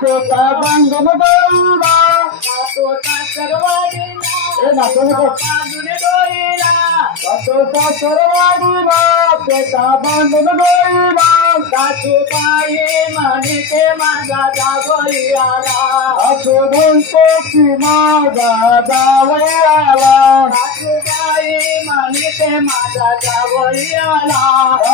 PETA बांधून दोरीला जातो सासरवाडीला PETA बांधून दोरीला सासूबाई म्हणते माझा जावई आला असं बोलतो की माझा जावई आला सासूबाई म्हणते माझा जावई आला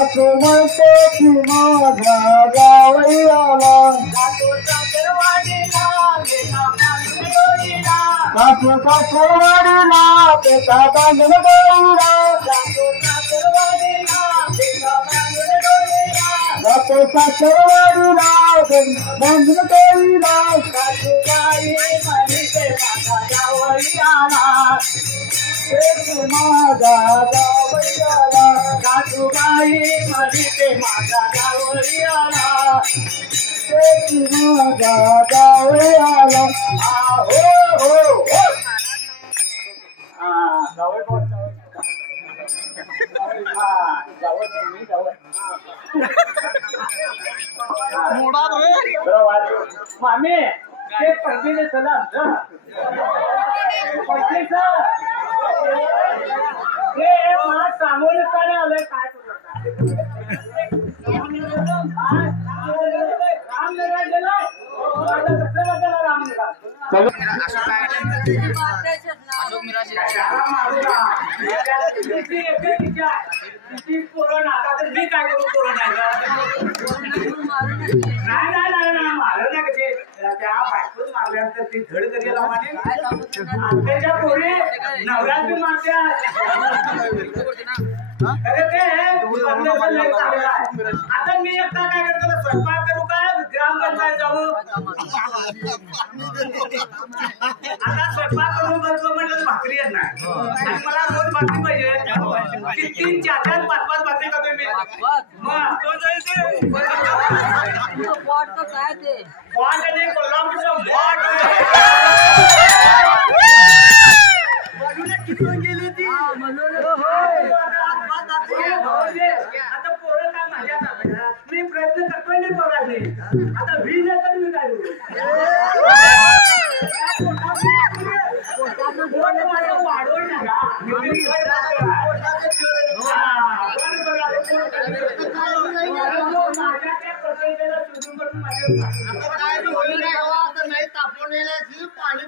असं बोलतो की माझा जावई आला जातो सासरवाडीला पेटा बांधून दोरीला जातो सासरवाडीला पेटा बांधून दोरीला जातो सासरवाडीला पेटा बांधून दोरीला जातो सासरवाडीला बांधून दोरीला सासूबाई म्हणते माझा जावई आला माझा जावई आला सासूबाई म्हणते माझा जावई आला माझा जावई आला हो हो हो जावई कोण जावई मी जावई मामी ते पहिले चला पैसे हे मला सांगून काय आलंय काय रामनगर गेलाय कसं बदला रामनगर कोरोना आता तर मी काय करू कोरोना नाही मारलं ना कसे त्या बायकोच मारल्यानंतर ती धड करेल त्याच्या पोरी नवऱ्यात बी मारत्या अरे ते आता मी एकटा काय करतो स्वयंपाक करू काय ग्रामपंचायत जाऊ आता स्वयंपाक करून बसलो म्हटलं भाकरी येत नाही आणि मला रोज भाकरी पाहिजे 3 4 5 भाकरी करतोय मी मग तो जायचं पॉट काय ते पॉट आणि कोल्हापूरचं पॉट किती गेली ती आता पोरं काय माझ्यात आलं मी प्रयत्न करतोय नाही पोराचे आता वीज तर मी काय माझ्या वाढवून नका नाही तापवून पाणी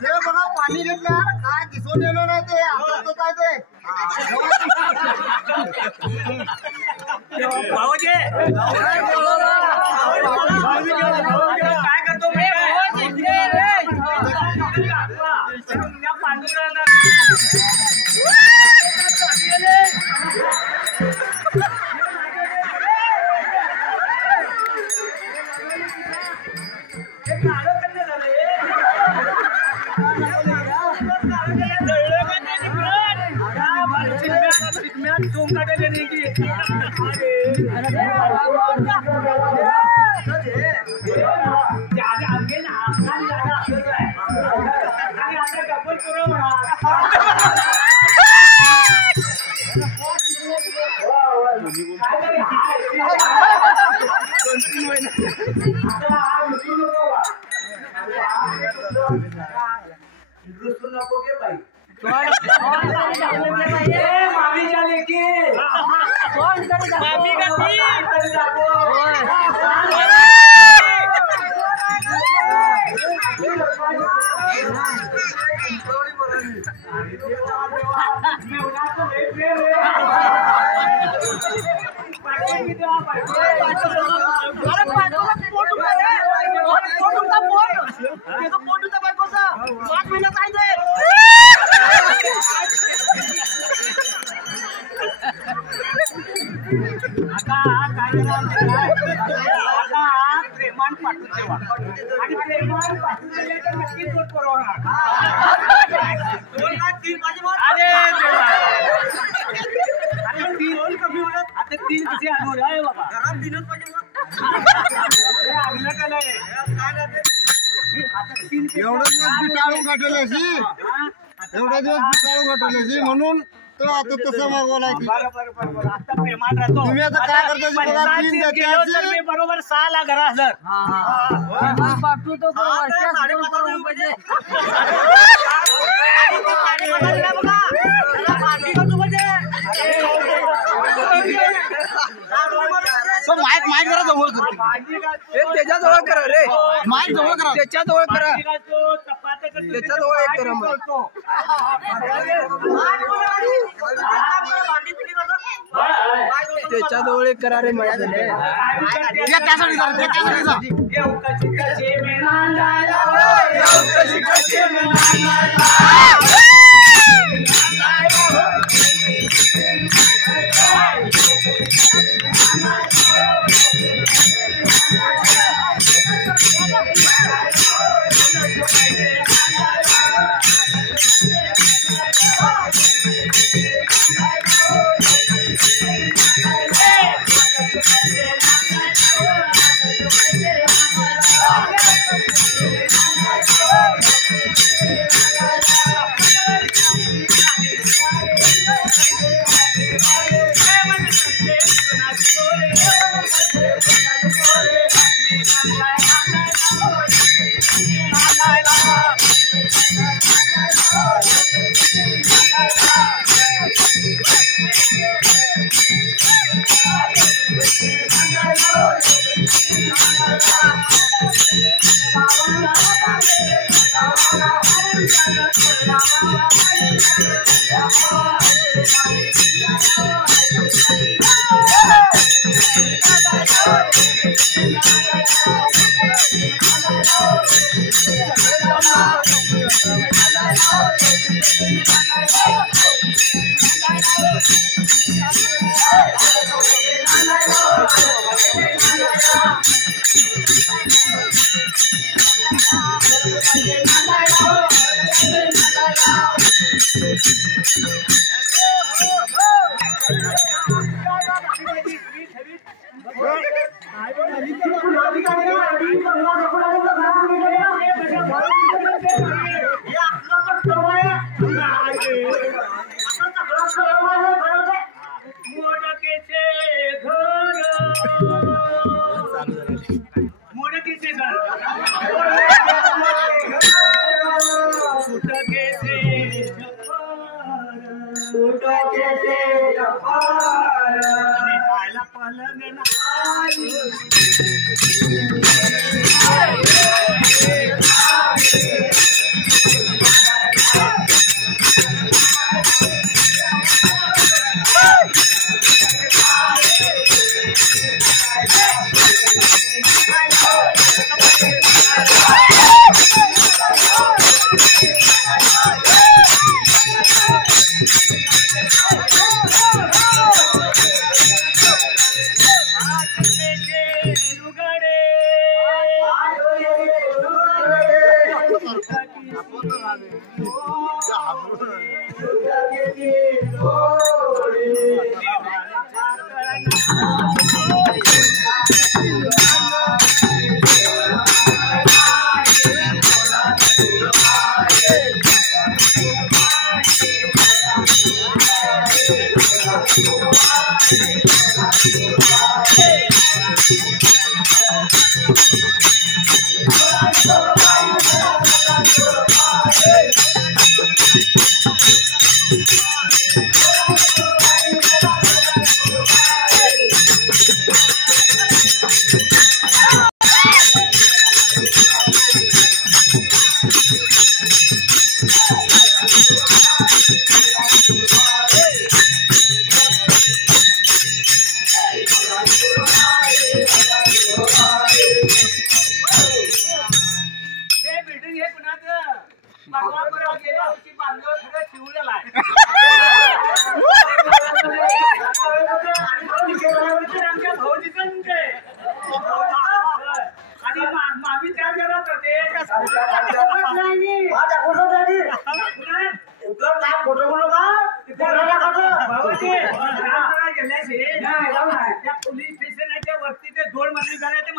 बघा पाणी घेतलं काय दिसून येणार नाही ते आपलं काय ते भाऊजी काय करतो प्रेमान पाठवून ठेवा आणि प्रेमान पाठवून दिले तर नक्कीच पोट पुरवणार. अरे देवा आता 3 कमी होणार तीन कसे आणू रे बाबा घरात तीनच पाहिजे एवढा दिवस बिटाळून काढलेल्याशी म्हणून तो आता तसं मागवला तुम्ही आता काय करता बरोबर 6 लाख घरा हजार माईक जरा जवळ त्याच्या जवळ करा रे माईक जवळ करा त्याच्या जवळ करा त्याच्या जवळ एक करा त्याच्या जवळ एक करा रे माझ्या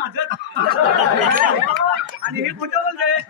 माझं आणि हे कुठं बोलतंय